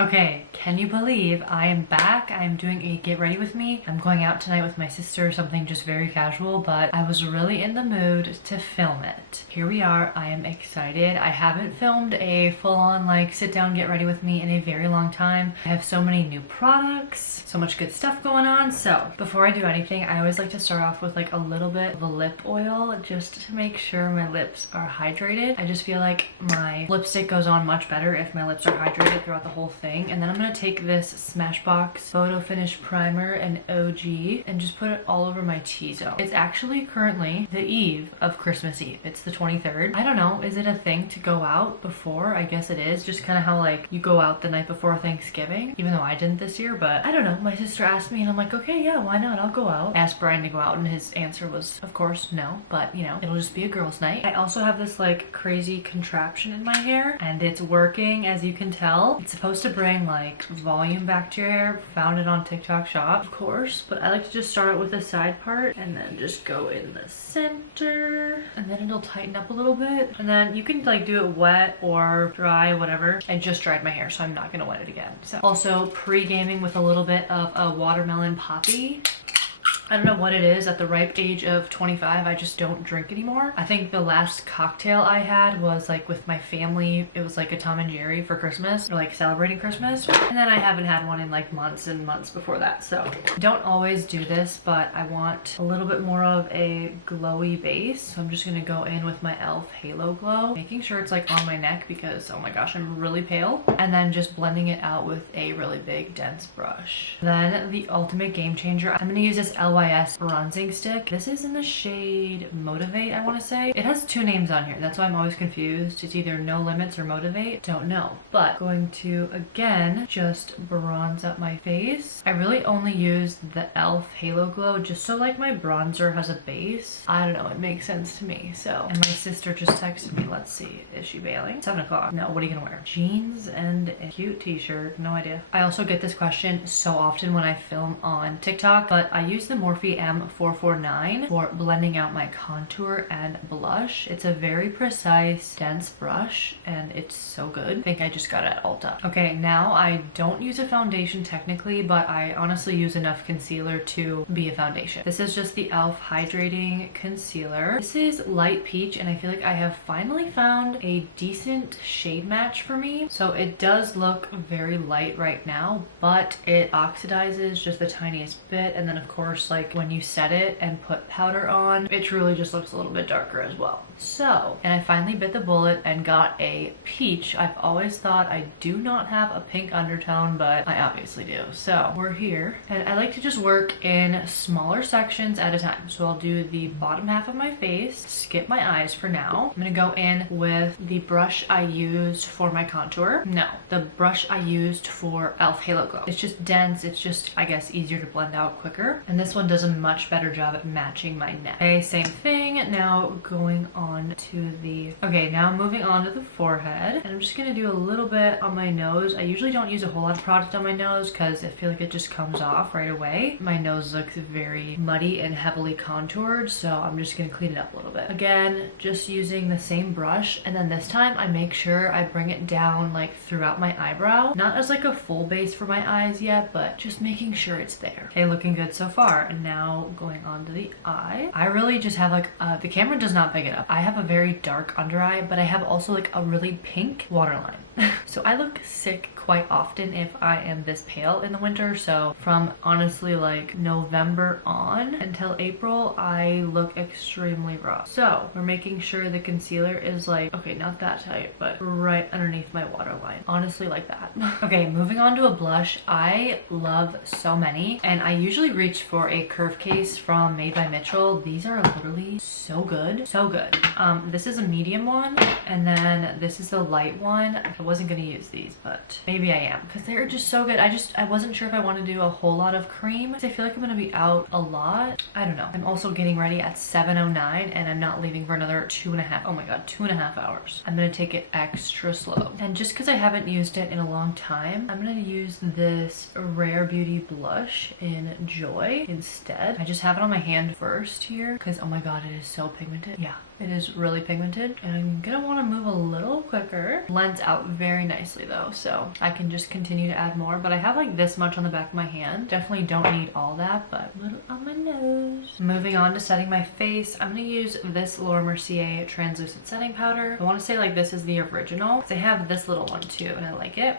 Okay, can you believe I am back? I am doing a get ready with me. I'm going out tonight with my sister, something just very casual, but I was really in the mood to film it. Here we are. I am excited. I haven't filmed a full-on like sit down get ready with me in a very long time. I have so many new products, so much good stuff going on. So before I do anything, I always like to start off with like a little bit of a lip oil just to make sure my lips are hydrated. I just feel like my lipstick goes on much better if my lips are hydrated throughout the whole thing. And then I'm gonna take this Smashbox Photo Finish Primer and OG and just put it all over my T-zone. It's actually currently the eve of Christmas Eve. It's the 23rd. I don't know, is it a thing to go out before? I guess it is. Just kind of how like you go out the night before Thanksgiving, even though I didn't this year, but I don't know. My sister asked me and I'm like, okay, yeah, why not? I'll go out. I asked Brian to go out and his answer was, of course, no, but you know, it'll just be a girls' night. I also have this like crazy contraption in my hair and it's working, as you can tell. It's supposed to bring like volume back to your hair. Found it on TikTok Shop, of course, but I like to just start with the side part and then just go in the center and then it'll tighten up a little bit. And then you can like do it wet or dry, whatever. I just dried my hair, so I'm not gonna wet it again. So also pre-gaming with a little bit of a watermelon poppy. I don't know what it is. At the ripe age of 25, I just don't drink anymore. I think the last cocktail I had was like with my family. It was like a Tom and Jerry for Christmas, or like celebrating Christmas. And then I haven't had one in like months and months before that. So don't always do this, but I want a little bit more of a glowy base. So I'm just gonna go in with my e.l.f. Halo Glow, making sure it's like on my neck because, oh my gosh, I'm really pale. And then just blending it out with a really big dense brush. Then the ultimate game changer, I'm gonna use this LYS bronzing stick. This is in the shade Motivate, I want to say. It has two names on here. That's why I'm always confused. It's either No Limits or Motivate. Don't know. But going to, again, just bronze up my face. I really only use the e.l.f. Halo Glow just so like my bronzer has a base. I don't know. It makes sense to me. So, and my sister just texted me. Let's see. Is she bailing? 7 o'clock. No, what are you gonna wear? Jeans and a cute t-shirt. No idea. I also get this question so often when I film on TikTok, but I use the Morphe M449 for blending out my contour and blush. It's a very precise, dense brush and it's so good. I think I just got it at Ulta. Okay, now I don't use a foundation technically, but I honestly use enough concealer to be a foundation. This is just the e.l.f. Hydrating Concealer. This is light peach and I feel like I have finally found a decent shade match for me. So it does look very light right now, but it oxidizes just the tiniest bit. And then of course, like when you set it and put powder on, it truly just looks a little bit darker as well. So, and I finally bit the bullet and got a peach. I've always thought I do not have a pink undertone, but I obviously do. So we're here and I like to just work in smaller sections at a time. So I'll do the bottom half of my face, skip my eyes for now. I'm gonna go in with the brush I used for my contour. No, the brush I used for e.l.f. Halo Glow. It's just dense. It's just, I guess, easier to blend out quicker. And this one does a much better job at matching my neck. Okay, same thing. Now going on to the, okay, now moving on to the forehead. And I'm just gonna do a little bit on my nose. I usually don't use a whole lot of product on my nose because I feel like it just comes off right away. My nose looks very muddy and heavily contoured, so I'm just gonna clean it up a little bit. Again, just using the same brush, and then this time I make sure I bring it down like throughout my eyebrow. Not as like a full base for my eyes yet, but just making sure it's there. Okay, looking good so far. And now going on to the eye. I really just have like, the camera does not pick it up. I have a very dark under eye, but I have also like a really pink waterline. So I look sick quite often if I am this pale in the winter. So from honestly like November on until April, I look extremely rough. So we're making sure the concealer is like, okay, not that tight, but right underneath my waterline. Honestly like that. Okay, moving on to a blush. I love so many and I usually reach for a curve case from Made by Mitchell. These are literally so good. So good. This is a medium one and then this is the light one. I wasn't gonna use these, but maybe I am because they're just so good. I wasn't sure if I want to do a whole lot of cream. I feel like I'm gonna be out a lot. I don't know. I'm also getting ready at 7:09 and I'm not leaving for another 2.5, oh my god, 2.5 hours. I'm gonna take it extra slow. And just because I haven't used it in a long time, I'm gonna use this Rare Beauty blush in Joy instead. I just have it on my hand first here because, oh my god, it is so pigmented. Yeah. It is really pigmented and I'm gonna want to move a little quicker. Blends out very nicely though, so I can just continue to add more, but I have like this much on the back of my hand. Definitely don't need all that, but a little on my nose. Moving on to setting my face, I'm gonna use this Laura Mercier translucent setting powder. I want to say like this is the original because they have this little one too and I like it.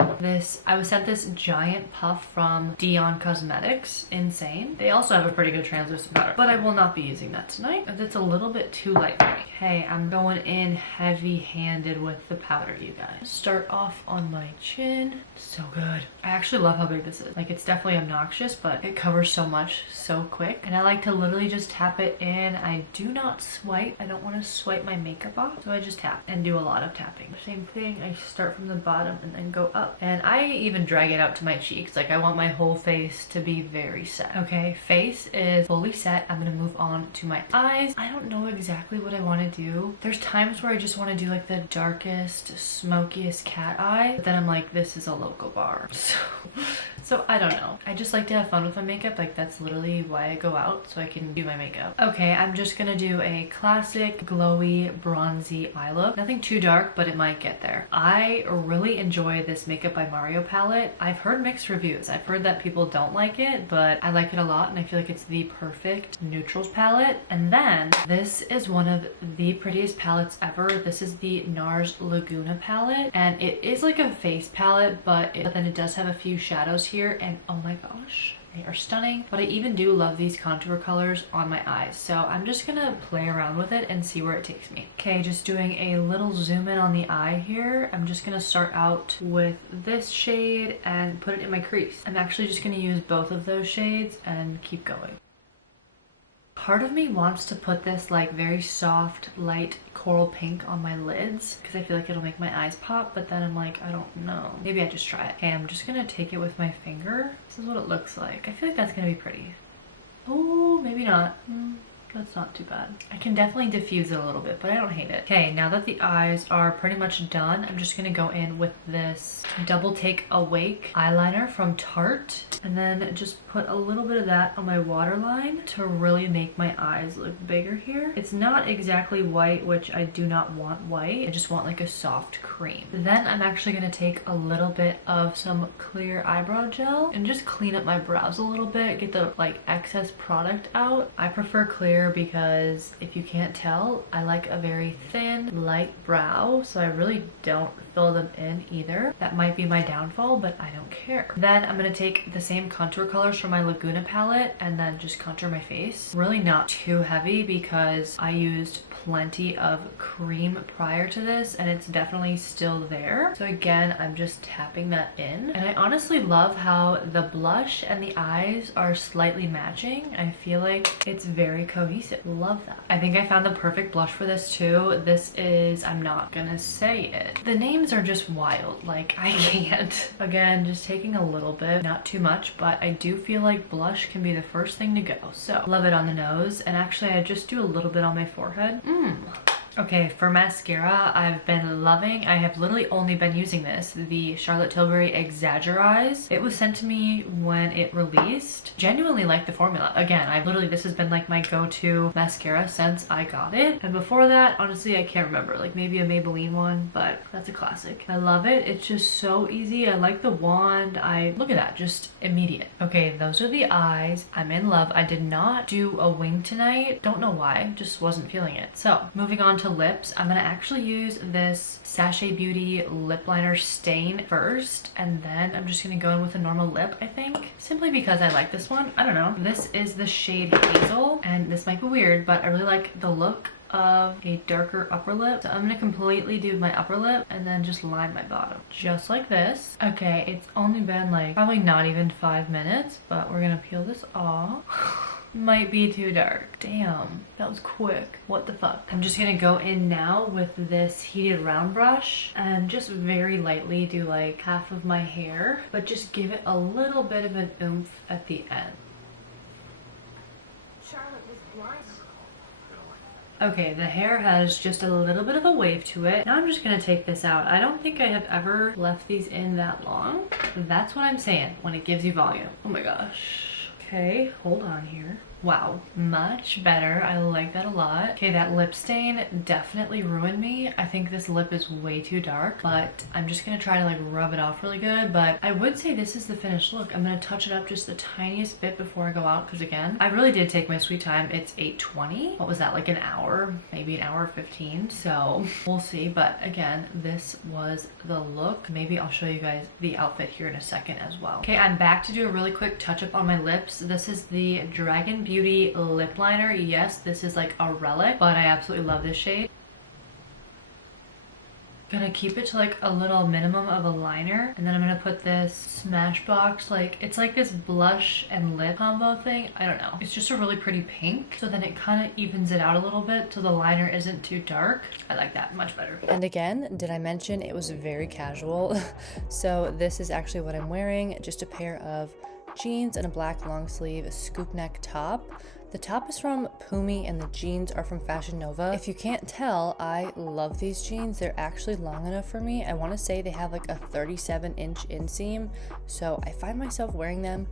I was sent this giant puff from Dion Cosmetics. Insane. They also have a pretty good translucent powder, but I will not be using that tonight. It's a little bit too light for me. Okay, I'm going in heavy-handed with the powder, you guys. Start off on my chin. So good. I actually love how big this is. Like, it's definitely obnoxious, but it covers so much so quick. And I like to literally just tap it in. I do not swipe. I don't want to swipe my makeup off, so I just tap and do a lot of tapping. Same thing, I start from the bottom and then go up. And I even drag it out to my cheeks. Like, I want my whole face to be very set. Okay, face is fully set. I'm gonna move on to my eyes. I don't know exactly what I want to do. There's times where I just want to do like the darkest, smokiest cat eye, but then I'm like, this is a local bar. So I don't know. I just like to have fun with my makeup. Like, that's literally why I go out, so I can do my makeup. Okay, I'm just gonna do a classic glowy bronzy eye look. Nothing too dark, but it might get there. I really enjoy this Makeup by Mario palette. I've heard mixed reviews. I've heard that people don't like it, but I like it a lot and I feel like it's the perfect neutrals palette. And then this is one of the prettiest palettes ever. This is the NARS Laguna palette, and it is like a face palette, but then it does have a few shadows here, and oh my gosh, they are stunning. But I even do love these contour colors on my eyes, so I'm just gonna play around with it and see where it takes me. Okay, just doing a little zoom in on the eye here. I'm just gonna start out with this shade and put it in my crease. I'm actually just gonna use both of those shades and keep going. Part of me wants to put this like very soft, light coral pink on my lids because I feel like it'll make my eyes pop, but then I'm like, I don't know. Maybe I just try it. Okay, I'm just gonna take it with my finger. This is what it looks like. I feel like that's gonna be pretty. Oh, maybe not. That's not too bad. I can definitely diffuse it a little bit, but I don't hate it. Okay, now that the eyes are pretty much done, I'm just gonna go in with this Double Take Awake eyeliner from Tarte, and then just put a little bit of that on my waterline to really make my eyes look bigger here. It's not exactly white, which I do not want white. I just want like a soft cream. Then I'm actually gonna take a little bit of some clear eyebrow gel and just clean up my brows a little bit, get the like excess product out. I prefer clear because if you can't tell, I like a very thin, light brow, so I really don't fill them in either. That might be my downfall, but I don't care. Then I'm gonna take the same contour colors from my Laguna palette and then just contour my face. Really not too heavy because I used plenty of cream prior to this and it's definitely still there. So again, I'm just tapping that in. And I honestly love how the blush and the eyes are slightly matching. I feel like it's very cohesive. Love that. I think I found the perfect blush for this too. This is, I'm not gonna say it. The names are just wild. Like, I can't. Again, just taking a little bit, not too much, but I do feel like blush can be the first thing to go. So love it on the nose. And actually I just do a little bit on my forehead. Okay, for mascara, I've been loving, I have literally only been using this, the Charlotte Tilbury Exaggerize. It was sent to me when it released. Genuinely like the formula. Again, this has been like my go-to mascara since I got it. And before that, honestly, I can't remember. Like maybe a Maybelline one, but that's a classic. I love it. It's just so easy. I like the wand. Look at that, just immediate. Okay, those are the eyes. I'm in love. I did not do a wing tonight. Don't know why, just wasn't feeling it. So moving on to lips, I'm gonna actually use this Sachet Beauty lip liner stain first, and then I'm just gonna go in with a normal lip, I think, simply because I like this one. I don't know. This is the shade Hazel, and this might be weird, but I really like the look of a darker upper lip. So I'm gonna completely do my upper lip and then just line my bottom, just like this. Okay, it's only been like probably not even 5 minutes, but we're gonna peel this off. Might be too dark. Damn, that was quick. What the fuck? I'm just gonna go in now with this heated round brush and just very lightly do like half of my hair, but just give it a little bit of an oomph at the end. Charlotte was blind. Okay, the hair has just a little bit of a wave to it. Now I'm just gonna take this out. I don't think I have ever left these in that long. That's what I'm saying when it gives you volume. Oh my gosh. Okay, hold on here. Wow, much better. I like that a lot. Okay, that lip stain definitely ruined me. I think this lip is way too dark, but I'm just gonna try to like rub it off really good. But I would say this is the finished look. I'm gonna touch it up just the tiniest bit before I go out, because again, I really did take my sweet time. It's 8:20. What was that, like an hour? Maybe an hour 15. So we'll see. But again, this was the look. Maybe I'll show you guys the outfit here in a second as well. Okay, I'm back to do a really quick touch up on my lips. This is the Dragon Beauty lip liner. Yes, this is like a relic, but I absolutely love this shade. Gonna keep it to like a little minimum of a liner, and then I'm gonna put this Smashbox, like it's like this blush and lip combo thing. I don't know, it's just a really pretty pink, so then it kind of evens it out a little bit so the liner isn't too dark. I like that much better. And again, did I mention it was very casual? So this is actually what I'm wearing, just a pair of jeans and a black long sleeve scoop neck top. The top is from Pumi and the jeans are from Fashion Nova. If you can't tell, I love these jeans. They're actually long enough for me. I want to say they have like a 37-inch inseam, so I find myself wearing them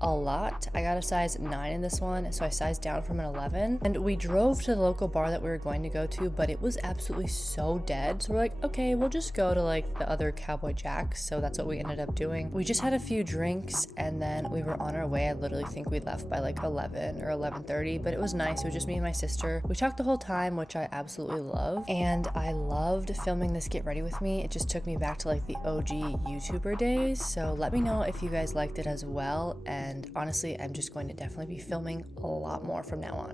a lot. I got a size 9 in this one, so I sized down from an 11. And we drove to the local bar that we were going to go to, but it was absolutely so dead. So we're like, okay, we'll just go to like the other Cowboy Jacks. So that's what we ended up doing. We just had a few drinks and then we were on our way. I literally think we left by like 11 or 11:30, but it was nice. It was just me and my sister. We talked the whole time, which I absolutely love. And I loved filming this Get Ready With Me. It just took me back to like the OG YouTuber days. So let me know if you guys liked it as well. And honestly, I'm just going to definitely be filming a lot more from now on.